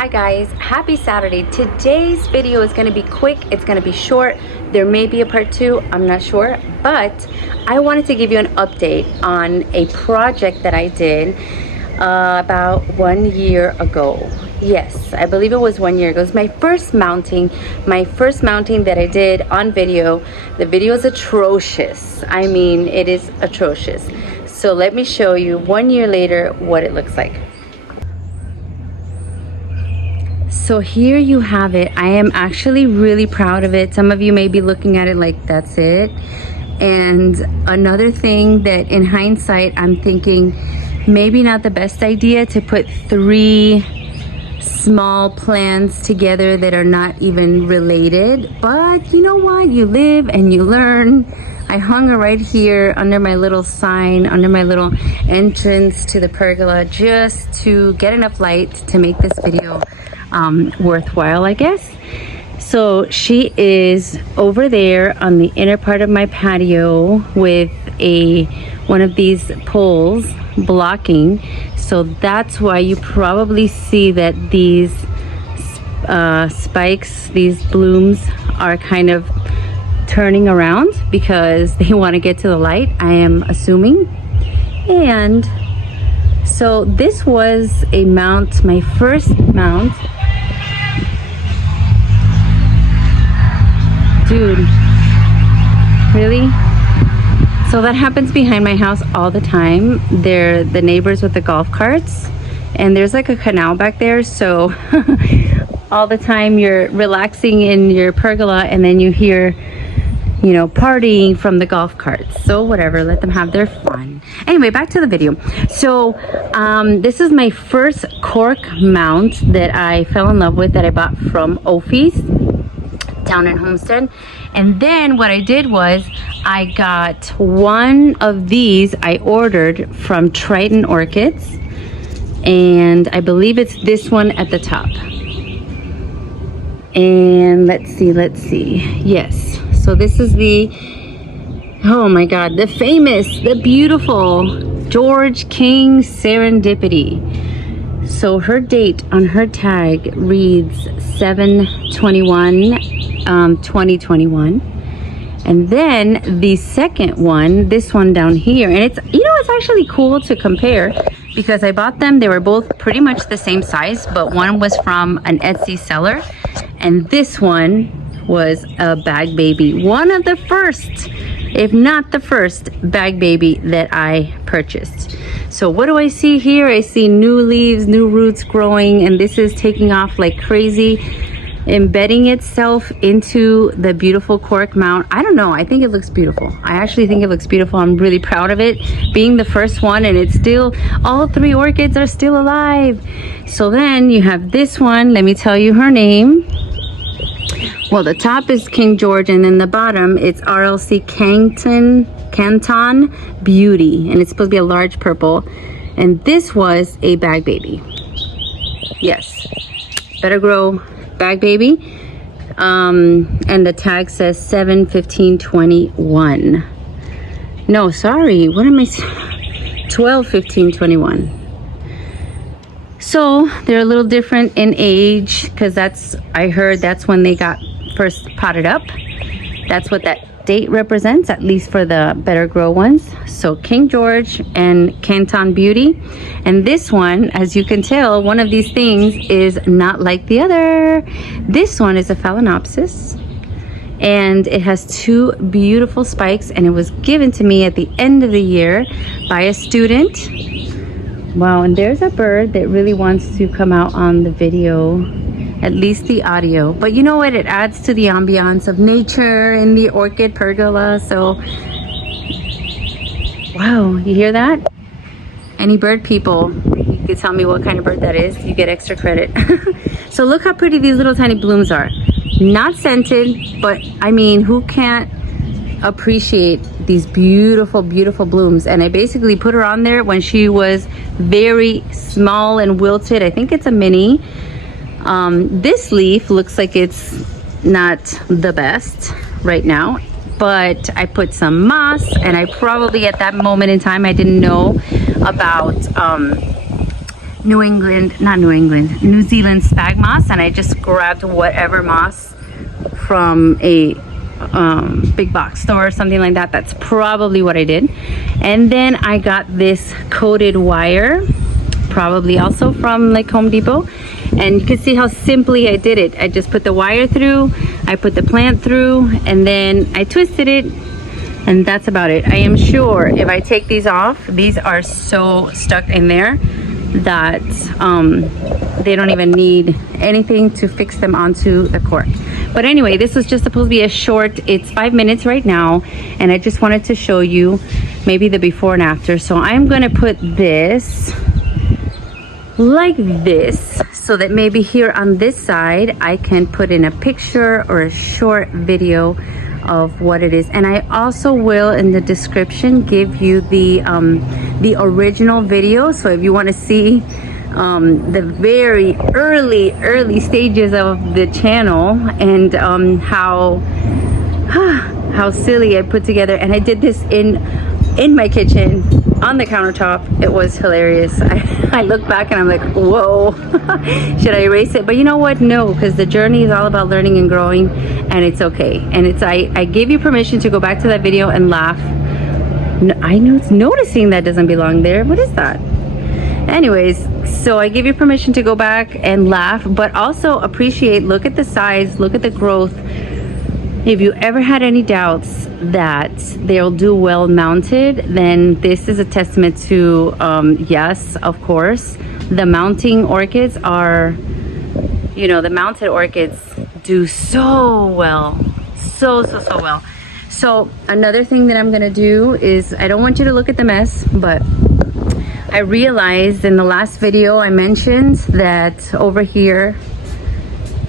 Hi guys, happy Saturday. Today's video is going to be quick, it's going to be short. There may be a part 2, I'm not sure, but I wanted to give you an update on a project that I did about 1 year ago. Yes, I believe it was 1 year ago. It was my first mounting that I did on video. The video is atrocious. I mean, it is atrocious. So let me show you 1 year later what it looks like. So here you have it. I am actually really proud of it. Some of you may be looking at it like, that's it. And another thing that in hindsight, I'm thinking maybe not the best idea to put 3 small plants together that are not even related. But you know what? You live and you learn. I hung it right here under my little sign, under my little entrance to the pergola, just to get enough light to make this video worthwhile, I guess. So she is over there on the inner part of my patio with one of these poles blocking. So that's why you probably see that these spikes, these blooms are kind of turning around because they want to get to the light, I am assuming. And so this was a mount, my first mount. Dude, really? So that happens behind my house all the time. They're the neighbors with the golf carts, and there's like a canal back there, so all the time you're relaxing in your pergola and then you hear, you know, partying from the golf carts. So whatever, let them have their fun. Anyway, back to the video. So this is my first cork mount that I fell in love with, that I bought from Ophi's down in Homestead. And then what I did was I got one of these I ordered from Triton Orchids, and I believe it's this one at the top. And let's see, yes, so this is the, oh my god, the famous, the beautiful George King Serendipity. So her date on her tag reads 7/21/2021. And then the second one, this one down here, and it's, you know, it's actually cool to compare because I bought them, they were both pretty much the same size, but one was from an Etsy seller and this one was a bag baby. One of the first, if not the first, bag baby that I purchased. So what do I see here? I see new leaves, new roots growing, and this is taking off like crazy, embedding itself into the beautiful cork mount. I don't know, I think it looks beautiful. I actually think it looks beautiful. I'm really proud of it, being the first one, and it's still, all 3 orchids are still alive. So then you have this one, let me tell you her name. Well, the top is King George, and then the bottom it's RLC Canton Beauty, and it's supposed to be a large purple. And this was a bag baby. Yes, Better Grow bag baby. And the tag says 7/15/21. No, sorry, what am I saying? 12/15/21. So they're a little different in age, because that's, I heard that's when they got first potted up. That's what that date represents, at least for the Better Grow ones. So King George and Canton Beauty. And this one, as you can tell, one of these things is not like the other. This one is a Phalaenopsis, and it has 2 beautiful spikes, and it was given to me at the end of the year by a student. Wow, and there's a bird that really wants to come out on the video, at least the audio. But you know what? It adds to the ambiance of nature in the orchid pergola. So, wow, you hear that? Any bird people, you can tell me what kind of bird that is. You get extra credit. So look how pretty these little tiny blooms are. Not scented, but I mean, who can't appreciate these beautiful, beautiful blooms? And I basically put her on there when she was very small and wilted. I think it's a mini. This leaf looks like it's not the best right now, but I put some moss, and I probably at that moment in time I didn't know about New Zealand spag moss, and I just grabbed whatever moss from a big box store or something like that. That's probably what I did. And then I got this coated wire, probably also from like Home Depot, and you can see how simply I did it. I just put the wire through, I put the plant through, and then I twisted it, and that's about it. I am sure if I take these off, these are so stuck in there that they don't even need anything to fix them onto the cork. But anyway, this was just supposed to be a short, it's 5 minutes right now, and I just wanted to show you maybe the before and after. So I'm gonna put this like this, so that maybe here on this side I can put in a picture or a short video of what it is. And I also will in the description give you the original video, so if you want to see the very early stages of the channel, and how silly I put together. And I did this in my kitchen on the countertop. It was hilarious. I look back and I'm like, whoa. Should I erase it? But you know what? No, because the journey is all about learning and growing, and it's okay. And it's I gave you permission to go back to that video and laugh. I know it's noticing that doesn't belong there. What is that? Anyways, so I give you permission to go back and laugh, but also appreciate, look at the size, look at the growth. If you ever had any doubts that they'll do well mounted, then this is a testament to, yes, of course, the mounting orchids are, you know, the mounted orchids do so well, so well. So another thing that I'm gonna do is, I don't want you to look at the mess, but I realized in the last video I mentioned that over here,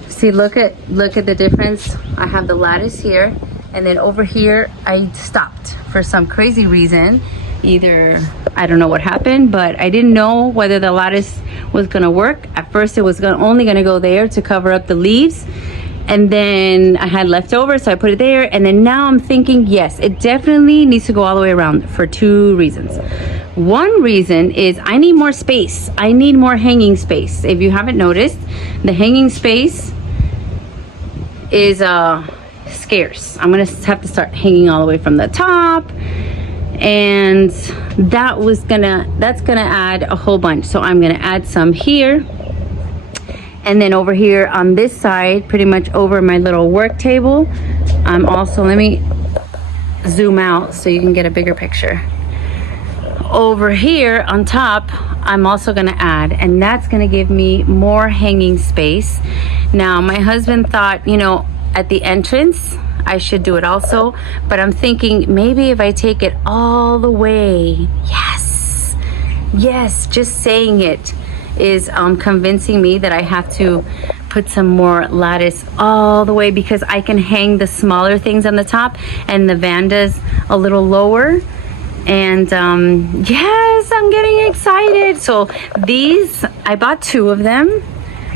see, look at the difference. I have the lattice here, and then over here I stopped for some crazy reason. Either I don't know what happened, but I didn't know whether the lattice was gonna work. At first it was only gonna go there to cover up the leaves, and then I had leftover, so I put it there. And then now I'm thinking, yes, it definitely needs to go all the way around for 2 reasons. One reason is I need more space. I need more hanging space. If you haven't noticed, the hanging space is scarce. I'm gonna have to start hanging all the way from the top, and that's gonna add a whole bunch. So I'm gonna add some here, and then over here on this side, pretty much over my little work table, I'm also, let me zoom out so you can get a bigger picture. Over here on top, I'm also gonna add, and that's gonna give me more hanging space. Now, my husband thought, you know, at the entrance, I should do it also, but I'm thinking maybe if I take it all the way, yes, just saying it is convincing me that I have to put some more lattice all the way, because I can hang the smaller things on the top and the vandas a little lower. And yes, I'm getting excited. So these, I bought 2 of them,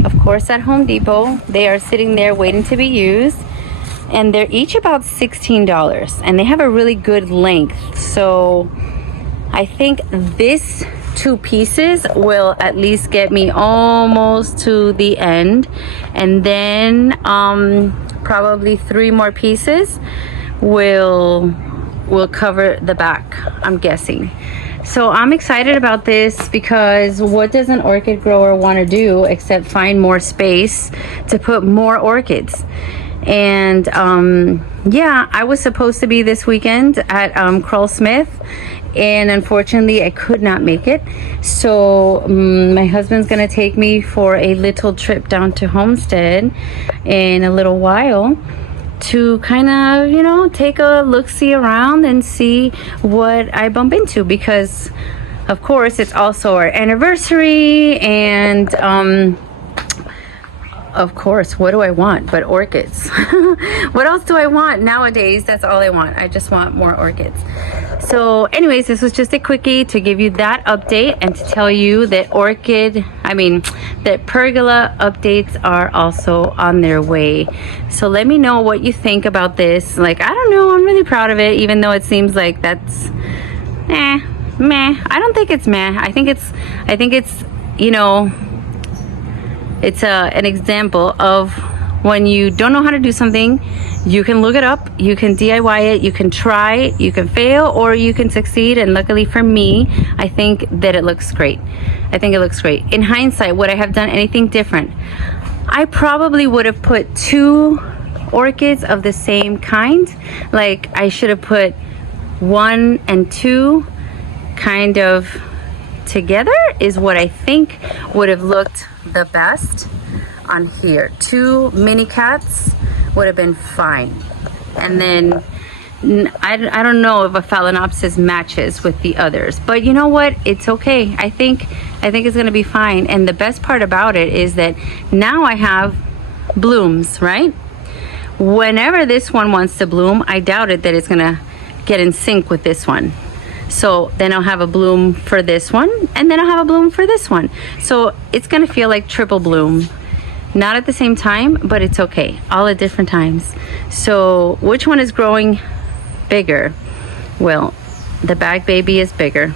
of course, at Home Depot. They are sitting there waiting to be used, and they're each about $16, and they have a really good length. So I think this 2 pieces will at least get me almost to the end, and then probably 3 more pieces will cover the back, I'm guessing. So I'm excited about this, because what does an orchid grower want to do except find more space to put more orchids? And yeah, I was supposed to be this weekend at Kroll Smith, and unfortunately I could not make it. So my husband's gonna take me for a little trip down to Homestead in a little while to kind of, you know, take a look-see around and see what I bump into, because of course it's also our anniversary, and of course, what do I want but orchids? What else do I want nowadays? That's all I want. I just want more orchids. So anyways, this was just a quickie to give you that update, and to tell you that that Pergola updates are also on their way. So let me know what you think about this. Like, I don't know, I'm really proud of it, even though it seems like that's meh. I don't think it's meh. I think it's you know, it's an example of when you don't know how to do something, you can look it up, you can DIY it, you can try it, you can fail, or you can succeed. And luckily for me, I think that it looks great. I think it looks great. In hindsight, would I have done anything different? I probably would have put 2 orchids of the same kind. Like I should have put 1 and 2 kind of together is what I think would have looked the best on here. 2 mini cats would have been fine. And then I don't know if a phalaenopsis matches with the others, but you know what, it's okay. I think it's gonna be fine. And the best part about it is that now I have blooms, right? Whenever this one wants to bloom, I doubt it that it's gonna get in sync with this one. So then I'll have a bloom for this one, and then I'll have a bloom for this one. So it's gonna feel like triple bloom. Not at the same time, but it's okay, all at different times. So which one is growing bigger? Well, the bag baby is bigger,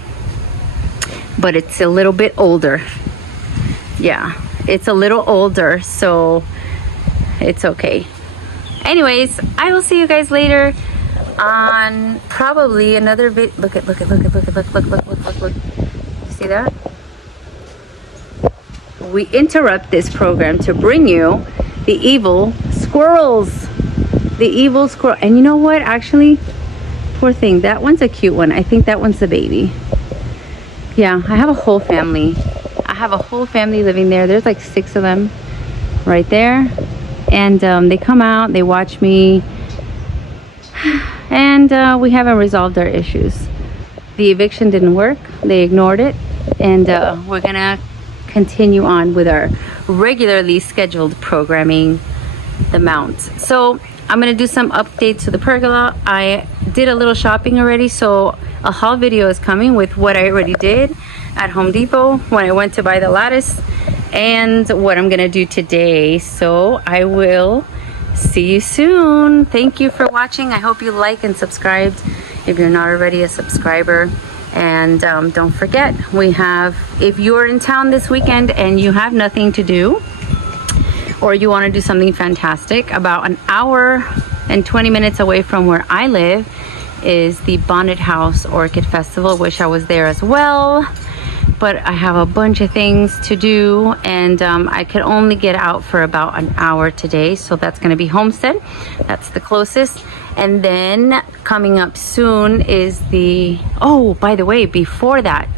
but it's a little bit older. Yeah, it's a little older, so it's okay. Anyways, I will see you guys later on probably another video. Look. You see that? We interrupt this program to bring you the evil squirrels. The evil squirrel. And you know what? Actually, poor thing. That one's a cute one. I think that one's the baby. Yeah, I have a whole family. I have a whole family living there. There's like 6 of them right there. And they come out, they watch me. And we haven't resolved our issues. The eviction didn't work. They ignored it. And we're gonna continue on with our regularly scheduled programming, the mount. So I'm gonna do some updates to the pergola. I did a little shopping already, so a haul video is coming with what I already did at Home Depot when I went to buy the lattice and what I'm gonna do today. So I will see you soon. Thank you for watching. I hope you like and subscribed if you're not already a subscriber. And don't forget, we have, if you're in town this weekend and you have nothing to do, or you want to do something fantastic, about an hour and 20 minutes away from where I live is the Bonnet House Orchid Festival. Wish I was there as well, but I have a bunch of things to do, and I could only get out for about an hour today. So that's going to be Homestead. That's the closest. And then coming up soon is the, oh, by the way, before that,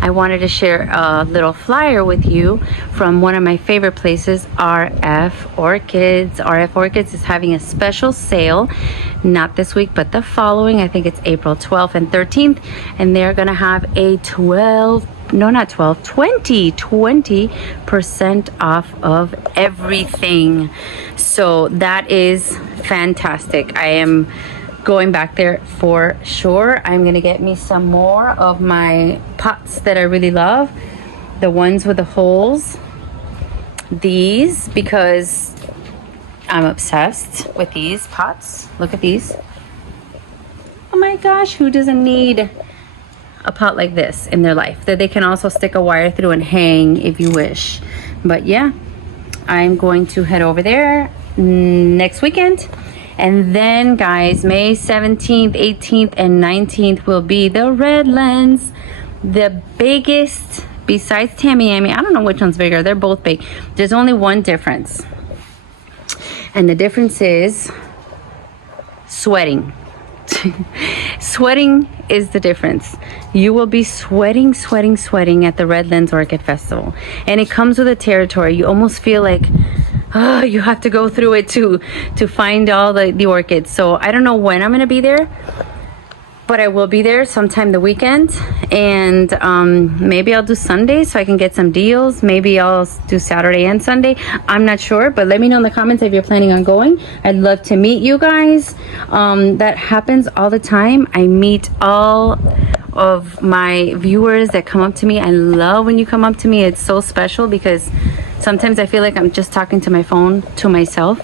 I wanted to share a little flyer with you from one of my favorite places, RF Orchids. RF Orchids is having a special sale, not this week, but the following. I think it's April 12th and 13th. And they're going to have a 20% off of everything. So that is fantastic. I am going back there for sure. I'm gonna get me some more of my pots that I really love, the ones with the holes, these, because I'm obsessed with these pots. Look at these. Oh my gosh, who doesn't need a pot like this in their life that they can also stick a wire through and hang if you wish? But yeah, I'm going to head over there next weekend. And then guys, May 17th, 18th, and 19th will be the Redlands, the biggest besides Tamiami. I don't know which one's bigger. They're both big. There's only one difference, and the difference is sweating. Sweating is the difference. You will be sweating at the Redlands Orchid Festival, and it comes with a territory. You almost feel like, oh, you have to go through it to find all the orchids. So I don't know when I'm gonna be there, but I will be there sometime the weekend. And maybe I'll do Sunday so I can get some deals. Maybe I'll do Saturday and Sunday. I'm not sure, but let me know in the comments if you're planning on going. I'd love to meet you guys. That happens all the time. I meet all of my viewers that come up to me. I love when you come up to me. It's so special because Sometimes I feel like I'm just talking to my phone to myself.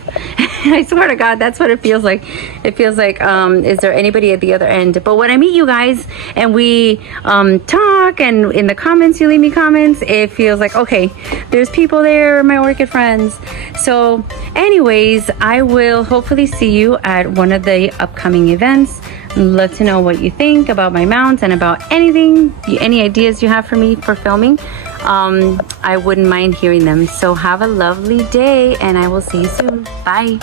I swear to God, that's what it feels like. It feels like, is there anybody at the other end? But when I meet you guys and we talk, and in the comments you leave me comments, it feels like, okay, there's people there, my orchid friends. So anyways, I will hopefully see you at one of the upcoming events. Love to know what you think about my mounts and about anything, any ideas you have for me for filming. I wouldn't mind hearing them. So have a lovely day, and I will see you soon. Bye.